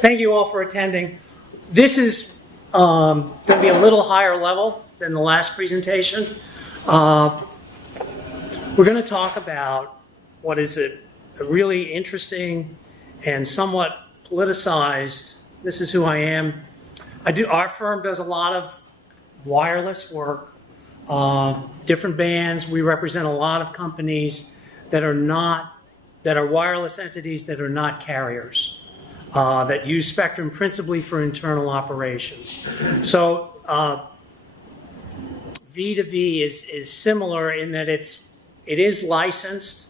Thank you all for attending. This is going to be a little higher level than the last presentation. We're going to talk about what is a really interesting and somewhat politicized. This is who I am. Our firm does a lot of wireless work, different bands. We represent a lot of companies that are wireless entities that are not carriers, that use spectrum principally for internal operations. So V2V is similar in that it is licensed,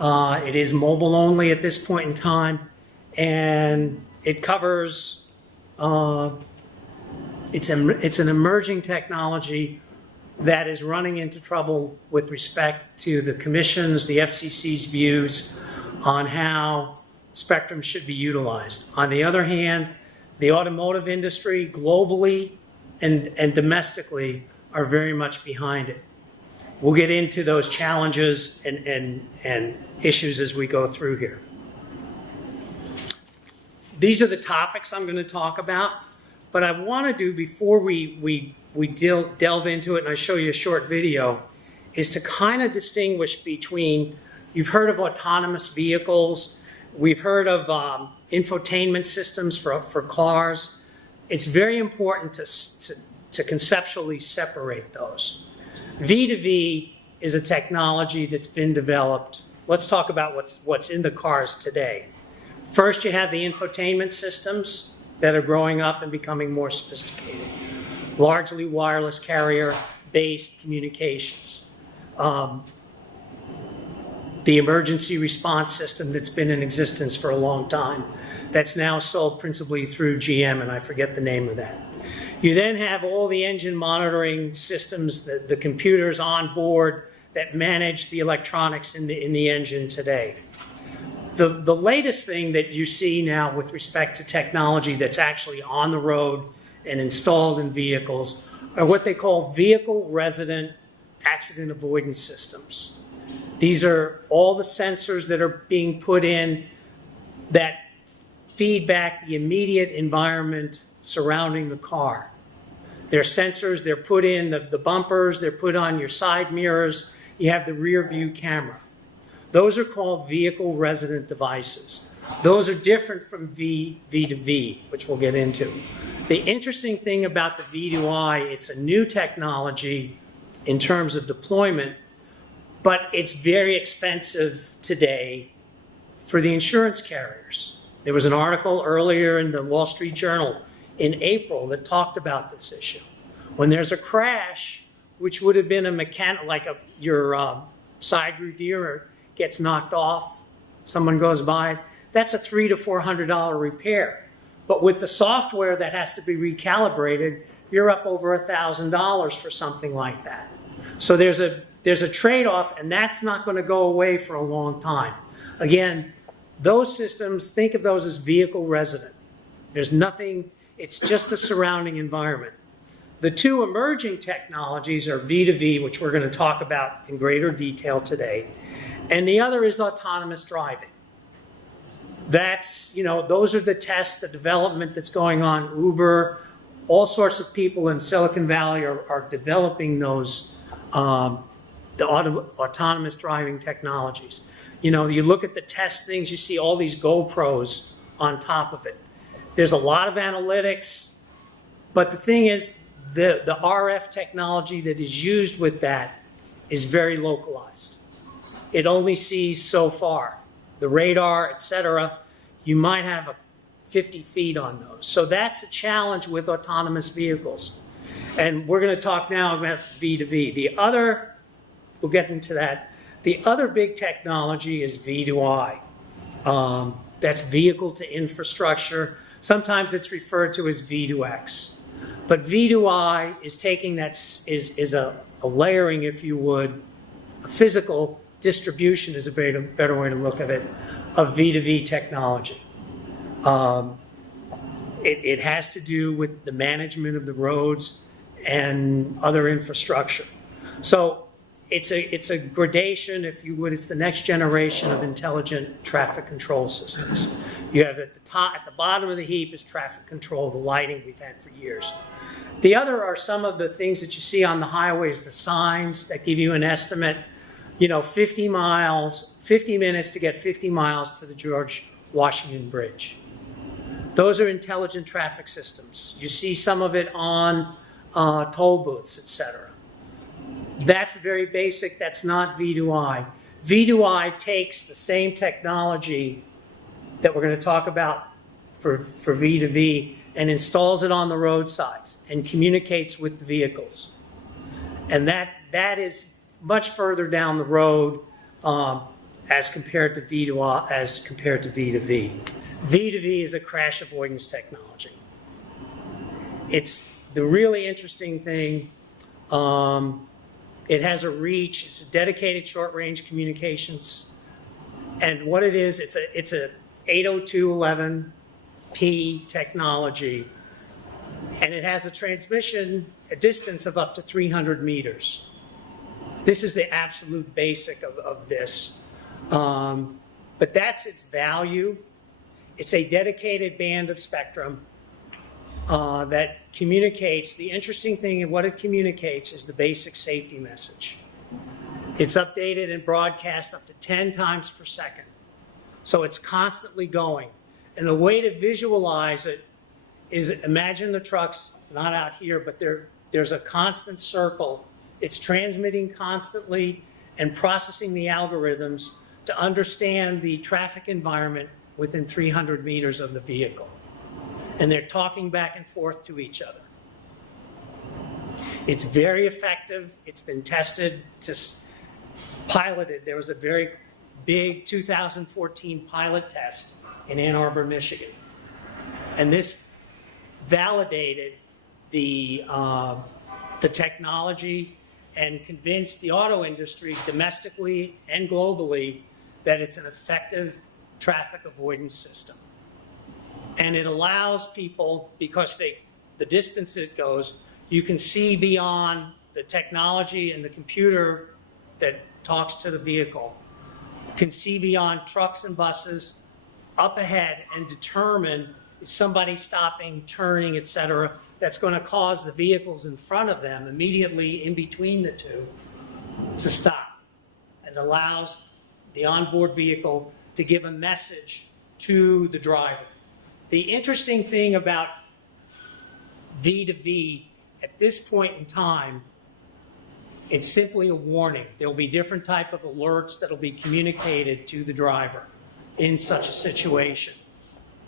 it is mobile only at this point in time, and it covers, it's an emerging technology that is running into trouble with respect to the Commission's, the FCC's views on how spectrum should be utilized. On the other hand, the automotive industry globally and domestically are very much behind it. We'll get into those challenges and issues as we go through here. These are the topics I'm going to talk about, but I want to do, before we delve into it and I show you a short video, is to kind of distinguish between, you've heard of autonomous vehicles, we've heard of infotainment systems for cars. It's very important to conceptually separate those. V2V is a technology that's been developed. Let's talk about what's in the cars today. First, you have the infotainment systems that are growing up and becoming more sophisticated. Largely wireless carrier-based communications. The emergency response system that's been in existence for a long time, that's now sold principally through GM, and I forget the name of that. You then have all the engine monitoring systems, the computers on board that manage the electronics in the engine today. The latest thing that you see now with respect to technology that's actually on the road and installed in vehicles are what they call vehicle resident accident avoidance systems. These are all the sensors that are being put in that feed back the immediate environment surrounding the car. They're sensors, they're put in the bumpers, they're put on your side mirrors, you have the rear view camera. Those are called vehicle resident devices. Those are different from V2V, which we'll get into. The interesting thing about the V2I, it's a new technology in terms of deployment, but it's very expensive today for the insurance carriers. There was an article earlier in the Wall Street Journal in April that talked about this issue. When there's a crash, which would have been a mechanic, like your side reviewer gets knocked off, someone goes by, that's a $300 to $400 repair. But with the software that has to be recalibrated, you're up over $1,000 for something like that. So there's a trade-off, and that's not going to go away for a long time. Again, those systems, think of those as vehicle resident. There's nothing, it's just the surrounding environment. The two emerging technologies are V2V, which we're going to talk about in greater detail today, and the other is autonomous driving. That's, those are the tests, the development that's going on. Uber, all sorts of people in Silicon Valley are developing those, the autonomous driving technologies. You look at the test things, you see all these GoPros on top of it. There's a lot of analytics, but the thing is, the RF technology that is used with that is very localized. It only sees so far. The radar, etc., you might have 50 feet on those. So that's a challenge with autonomous vehicles. And we're going to talk now about V2V. The other, we'll get into that. The other big technology is V2I. That's vehicle to infrastructure. Sometimes it's referred to as V2X. But V2I is taking that, is a layering, if you would, a physical distribution is a better way to look at it, of V2V technology. It has to do with the management of the roads and other infrastructure. So it's a gradation, if you would. It's the next generation of intelligent traffic control systems. You have at the top, at the bottom of the heap is traffic control, the lighting we've had for years. The other are some of the things that you see on the highways, the signs that give you an estimate, 50 minutes to get 50 miles to the George Washington Bridge. Those are intelligent traffic systems. You see some of it on toll booths, etc. That's very basic. That's not V2I. V2I takes the same technology that we're going to talk about for V2V and installs it on the roadsides and communicates with the vehicles. And that is much further down the road as compared to V2I, as compared to V2V. V2V is a crash avoidance technology. It's the really interesting thing. It has a reach. It's a dedicated short-range communications, and what it is, it's a 802.11p technology, and it has a distance of up to 300 meters. This is the absolute basic of this, but that's its value. It's a dedicated band of spectrum that communicates. The interesting thing in what it communicates is the basic safety message. It's updated and broadcast up to 10 times per second. So it's constantly going. And the way to visualize it is, imagine the trucks, not out here, but there's a constant circle. It's transmitting constantly and processing the algorithms to understand the traffic environment within 300 meters of the vehicle. And they're talking back and forth to each other. It's very effective. It's been tested, piloted. There was a very big 2014 pilot test in Ann Arbor, Michigan. And this validated the technology and convinced the auto industry domestically and globally that it's an effective traffic avoidance system. And it allows people, because the distance it goes, you can see beyond the technology and the computer that talks to the vehicle, can see beyond trucks and buses up ahead and determine is somebody stopping, turning, etc. That's going to cause the vehicles in front of them, immediately in between the two, to stop, and allows the onboard vehicle to give a message to the driver. The interesting thing about V2V at this point in time, it's simply a warning. There will be different type of alerts that will be communicated to the driver in such a situation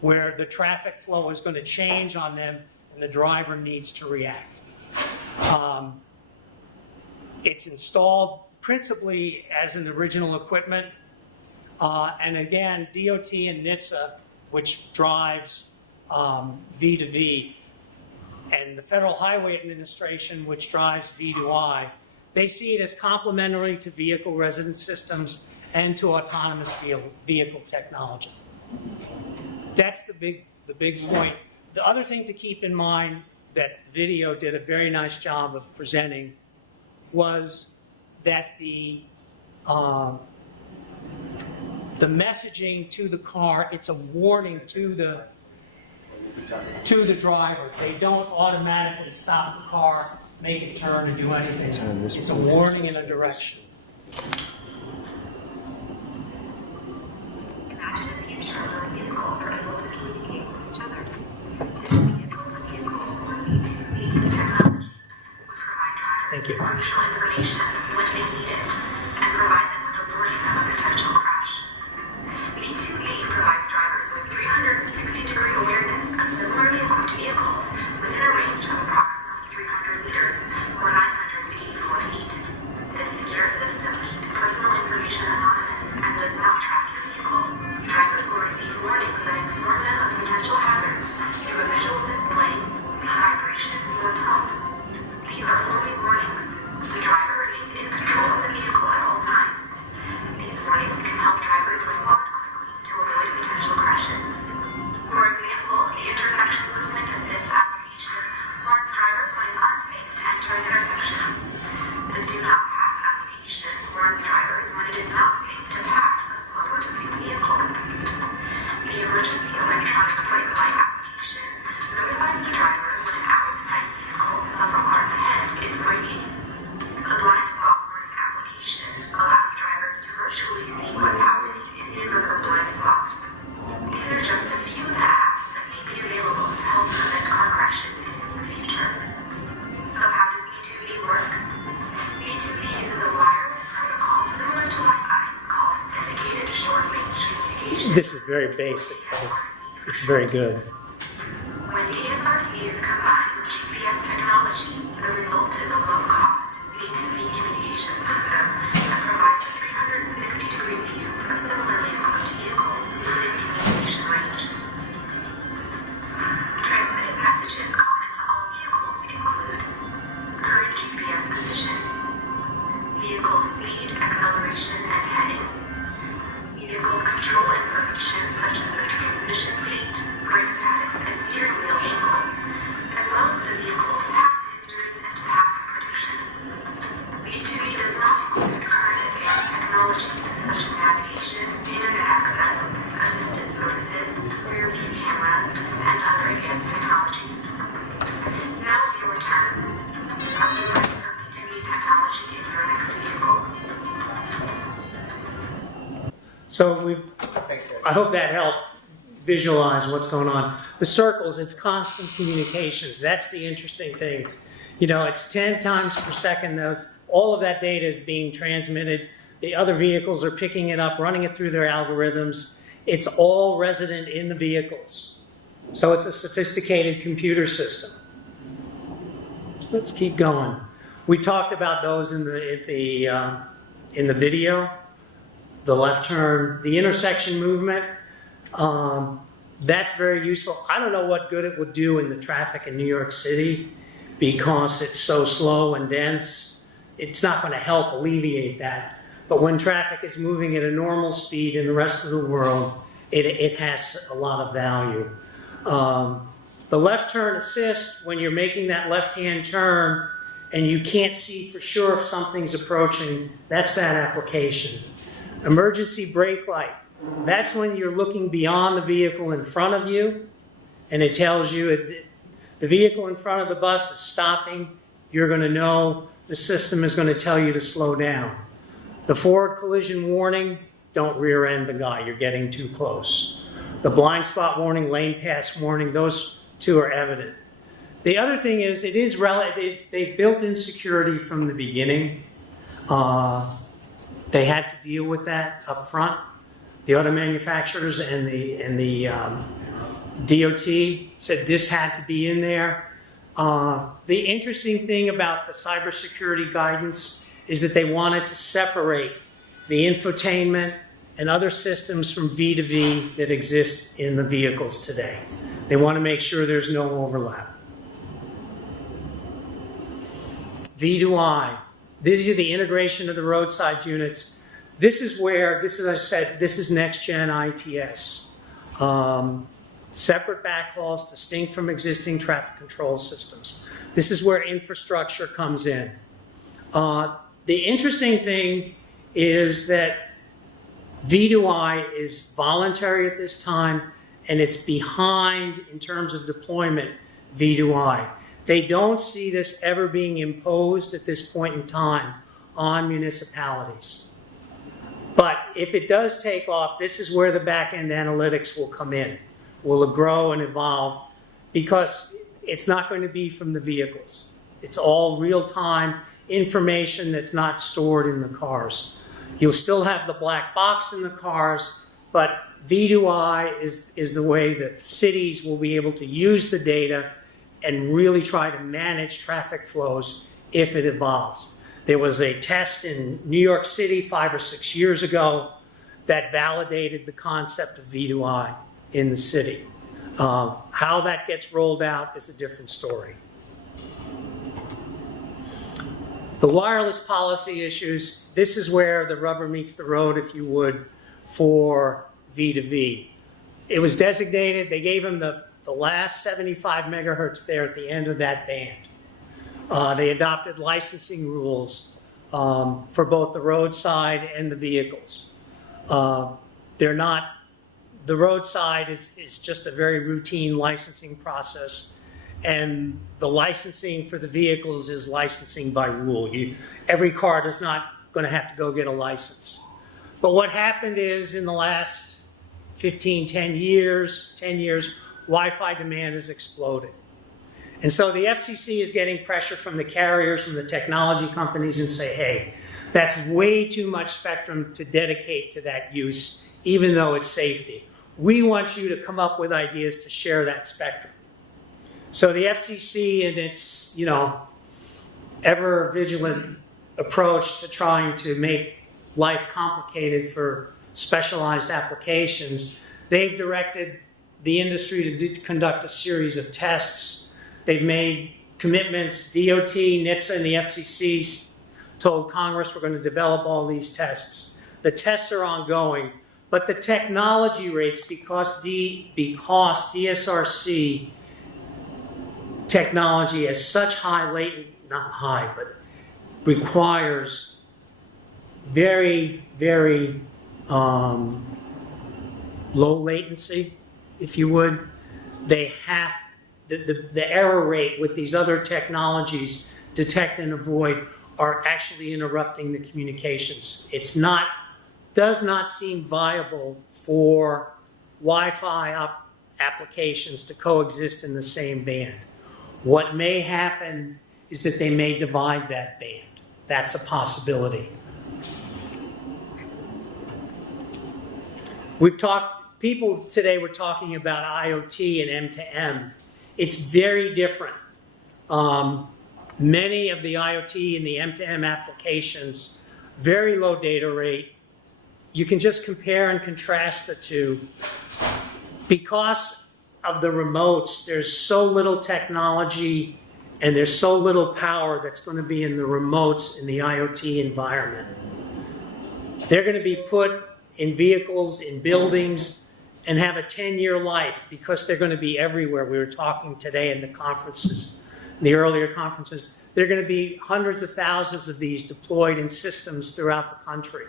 where the traffic flow is going to change on them and the driver needs to react. It's installed principally as an original equipment. And again, DOT and NHTSA, which drives V2V, and the Federal Highway Administration, which drives V2I, they see it as complementary to vehicle residence systems and to autonomous vehicle technology. That's the big point. The other thing to keep in mind that the video did a very nice job of presenting was that the messaging to the car, it's a warning to the driver. They don't automatically stop the car, make it turn, and do anything. It's a warning in a direction. Imagine a future where vehicles are able to communicate with each other. This vehicle-to-vehicle or V2V technology would provide drivers with functional information when they need it and provide them with a warning of a potential crash. V2V provides drivers with 360-degree awareness of similarly locked vehicles within a range of approximately 300 meters or 984 feet. This secure system keeps personal information anonymous and does not track your vehicle. Drivers will receive warnings that inform them of potential hazards through a visual display, seat vibration, or tone. These are only warnings. The driver very basic, but it's very good. When DSRC is combined with GPS technology, the result is a low-cost V2V communication system that provides a 360-degree view of similarly equipped vehicles within communication range. Transmitted messages common to all vehicles include current GPS position, vehicle speed, acceleration, and heading, vehicle control information such as the transmission state, brake status, and steering wheel angle, as well as the vehicle's path history and path prediction. V2V does not include current advanced technologies such as navigation, internet access, assisted services, rear view cameras, and other advanced technologies. Now is your turn. Are you ready for V2V technology in your next vehicle? So I hope that helped visualize what's going on. The circles, it's constant communications. That's the interesting thing. You know, it's 10 times per second. All of that data is being transmitted. The other vehicles are picking it up, running it through their algorithms. It's all resident in the vehicles. So it's a sophisticated computer system. Let's keep going. We talked about those in the video. The left turn, the intersection movement, that's very useful. I don't know what good it would do in the traffic in New York City because it's so slow and dense. It's not going to help alleviate that. But when traffic is moving at a normal speed in the rest of the world, it has a lot of value. The left turn assist, when you're making that left-hand turn and you can't see for sure if something's approaching, that's that application. Emergency brake light. That's when you're looking beyond the vehicle in front of you, and it tells you the vehicle in front of the bus is stopping. You're going to know the system is going to tell you to slow down. The forward collision warning, don't rear end the guy, you're getting too close. The blind spot warning, lane pass warning, those two are evident. The other thing is, they've built in security from the beginning. They had to deal with that up front. The auto manufacturers and the DOT said this had to be in there. The interesting thing about the cybersecurity guidance is that they wanted to separate the infotainment and other systems from V2V that exist in the vehicles today. They want to make sure there's no overlap. V2I. These are the integration of the roadside units. This is where, as I said, this is next-gen ITS. Separate backhauls, distinct from existing traffic control systems. This is where infrastructure comes in. The interesting thing is that V2I is voluntary at this time, and it's behind, in terms of deployment, V2I. They don't see this ever being imposed at this point in time on municipalities. But if it does take off, this is where the back-end analytics will come in, will grow and evolve, because it's not going to be from the vehicles. It's all real-time information that's not stored in the cars. You'll still have the black box in the cars, but V2I is the way that cities will be able to use the data and really try to manage traffic flows if it evolves. There was a test in New York City 5 or 6 years ago that validated the concept of V2I in the city. How that gets rolled out is a different story. The wireless policy issues, this is where the rubber meets the road, if you would, for V2V. It was designated, they gave them the last 75 megahertz there at the end of that band. They adopted licensing rules for both the roadside and the vehicles. They're not, the roadside is just a very routine licensing process, and the licensing for the vehicles is licensing by rule. Every car is not going to have to go get a license. But what happened is, in the last 10 years, Wi-Fi demand has exploded. And so the FCC is getting pressure from the carriers, from the technology companies, and say, hey, that's way too much spectrum to dedicate to that use, even though it's safety. We want you to come up with ideas to share that spectrum. So the FCC and its, ever vigilant approach to trying to make life complicated for specialized applications, they've directed the industry to conduct a series of tests. They've made commitments. DOT, NHTSA, and the FCC told Congress we're going to develop all these tests. The tests are ongoing, but the technology rates, because DSRC technology has such high latent, not high, but requires very, very low latency, if you would. They have, the error rate with these other technologies, detect and avoid, are actually interrupting the communications. Does not seem viable for Wi-Fi applications to coexist in the same band. What may happen is that they may divide that band. That's a possibility. People today were talking about IoT and M2M. It's very different. Many of the IoT and the M2M applications, very low data rate. You can just compare and contrast the two. Because of the remotes, there's so little technology and there's so little power that's going to be in the remotes in the IoT environment. They're going to be put in vehicles, in buildings, and have a 10-year life because they're going to be everywhere. We were talking today in the conferences, in the earlier conferences. There are going to be hundreds of thousands of these deployed in systems throughout the country.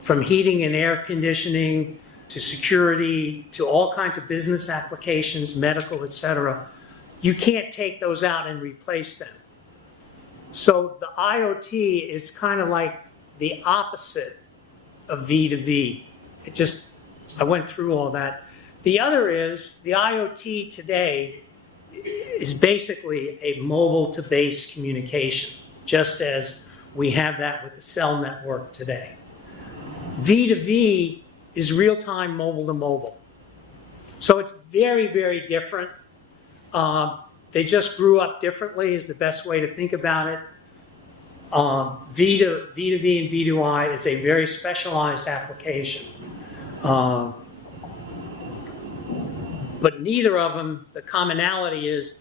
From heating and air conditioning to security to all kinds of business applications, medical, et cetera. You can't take those out and replace them. So the IoT is kind of like the opposite of V2V. I went through all that. The other is the IoT today is basically a mobile to base communication, just as we have that with the cell network today. V2V is real-time mobile to mobile. So it's very, very different. They just grew up differently is the best way to think about it. V2V and V2I is a very specialized application. But neither of them, the commonality is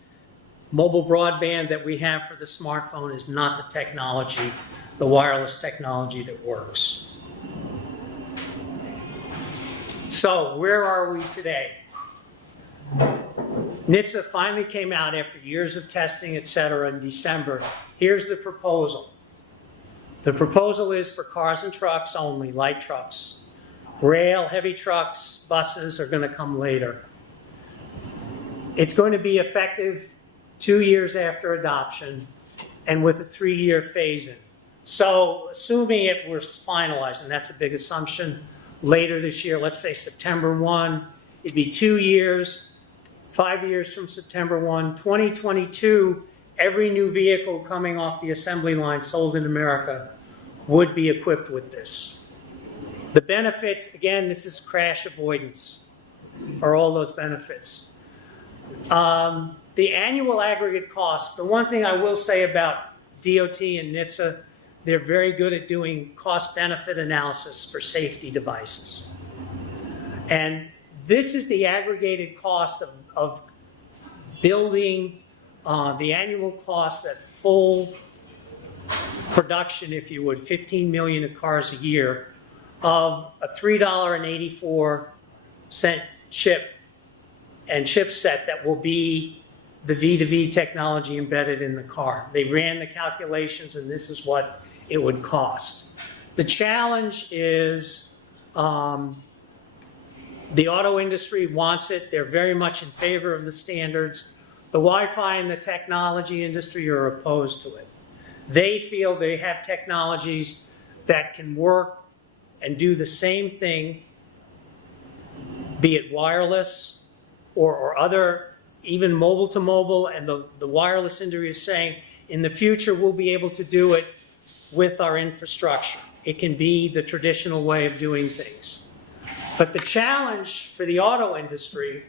mobile broadband that we have for the smartphone is not the technology, the wireless technology that works. So where are we today? NHTSA finally came out after years of testing, et cetera, in December. Here's the proposal. The proposal is for cars and trucks only, light trucks. Rail, heavy trucks, buses are going to come later. It's going to be effective 2 years after adoption and with a 3-year phase-in. So assuming it was finalized, and that's a big assumption, later this year, let's say September 1, it'd be 2 years, 5 years from September 1, 2022, every new vehicle coming off the assembly line sold in America would be equipped with this. The benefits, again, this is crash avoidance, are all those benefits. The annual aggregate cost, the one thing I will say about DOT and NHTSA, they're very good at doing cost-benefit analysis for safety devices. And this is the aggregated cost of building, the annual cost at full production, if you would, 15 million of cars a year, of a $3.84 chip and chipset that will be the V2V technology embedded in the car. They ran the calculations, and this is what it would cost. The challenge is the auto industry wants it. They're very much in favor of the standards. The Wi-Fi and the technology industry are opposed to it. They feel they have technologies that can work and do the same thing, be it wireless or other, even mobile to mobile, and the wireless industry is saying in the future we'll be able to do it with our infrastructure. It can be the traditional way of doing things. But the challenge for the auto industry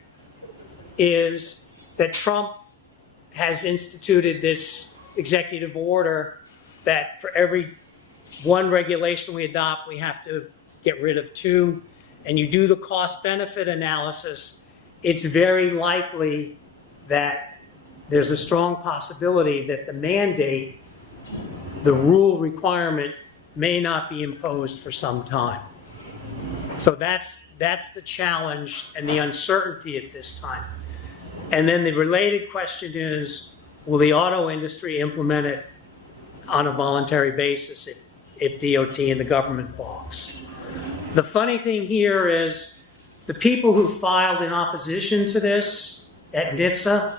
is that Trump has instituted this executive order that for every one regulation we adopt, we have to get rid of two. And you do the cost-benefit analysis, it's very likely that there's a strong possibility that the mandate, the rule requirement, may not be imposed for some time. So that's the challenge and the uncertainty at this time. And then the related question is, will the auto industry implement it on a voluntary basis if DOT and the government balks? The funny thing here is the people who filed in opposition to this at NHTSA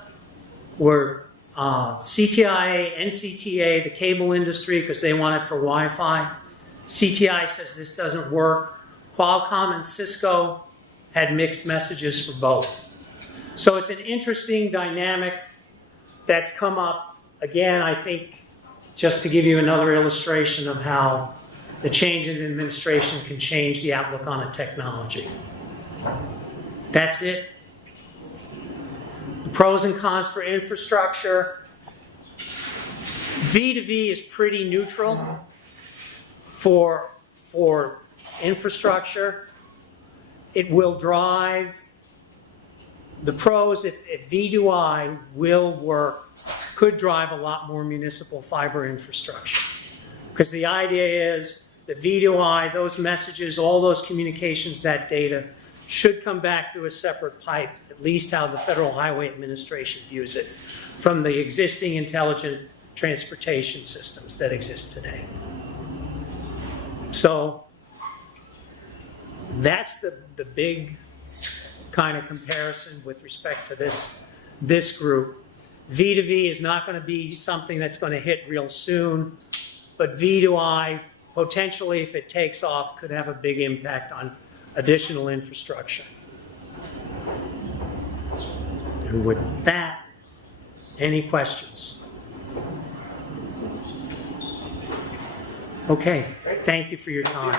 were CTIA, NCTA, the cable industry, because they want it for Wi-Fi. CTI says this doesn't work. Qualcomm and Cisco had mixed messages for both. So it's an interesting dynamic that's come up. Again, I think, just to give you another illustration of how the change in administration can change the outlook on a technology. That's it. The pros and cons for infrastructure. V2V is pretty neutral for infrastructure. It will drive the pros. If V2I will work, could drive a lot more municipal fiber infrastructure. Because the idea is that V2I, those messages, all those communications, that data, should come back through a separate pipe, at least how the Federal Highway Administration views it, from the existing intelligent transportation systems that exist today. So that's the big kind of comparison with respect to this group. V2V is not going to be something that's going to hit real soon, but V2I, potentially, if it takes off, could have a big impact on additional infrastructure. And with that, any questions? Okay, thank you for your time.